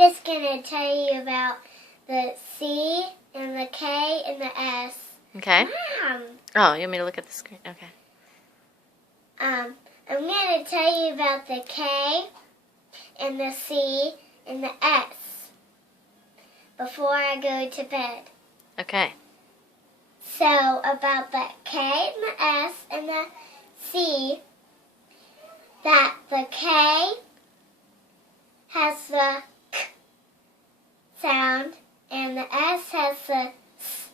just going to tell you about the C and the K and the S. Okay. Oh, you want me to look at the screen? Okay. I'm going to tell you about the K and the C and the S before I go to bed. Okay. So, about the K and the S and the C, that the K has the K sound and the S has the S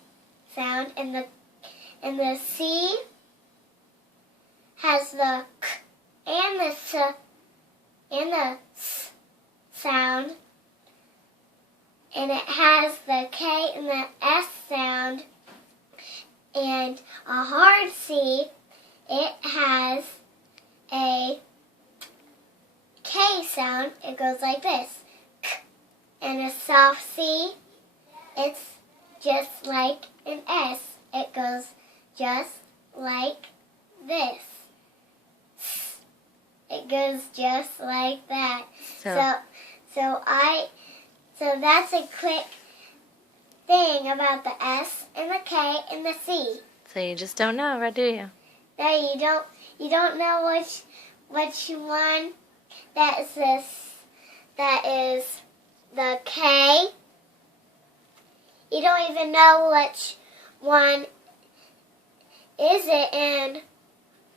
sound and the C has the K and the S and the S sound, and it has the K and the S sound. And a hard C, it has a K sound. It goes like this. K. And a soft C, it's just like an S. It goes just like this. It goes just like that. So that's a quick thing about the S and the K and the C. So you just don't know, right? Do you? No, you don't know which one that is the K. You don't even know which one is it, and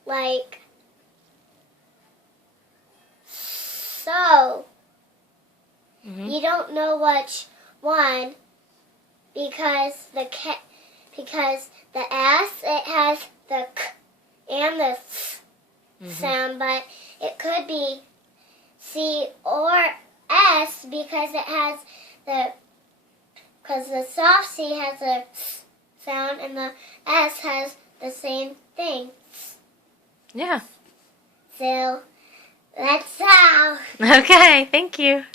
like so. Mm-hmm. You don't know which one because the S, it has the K and the S sound, but it could be C or S because the soft C has a S sound and the S has the same thing. Yeah. So that's how. Okay, thank you.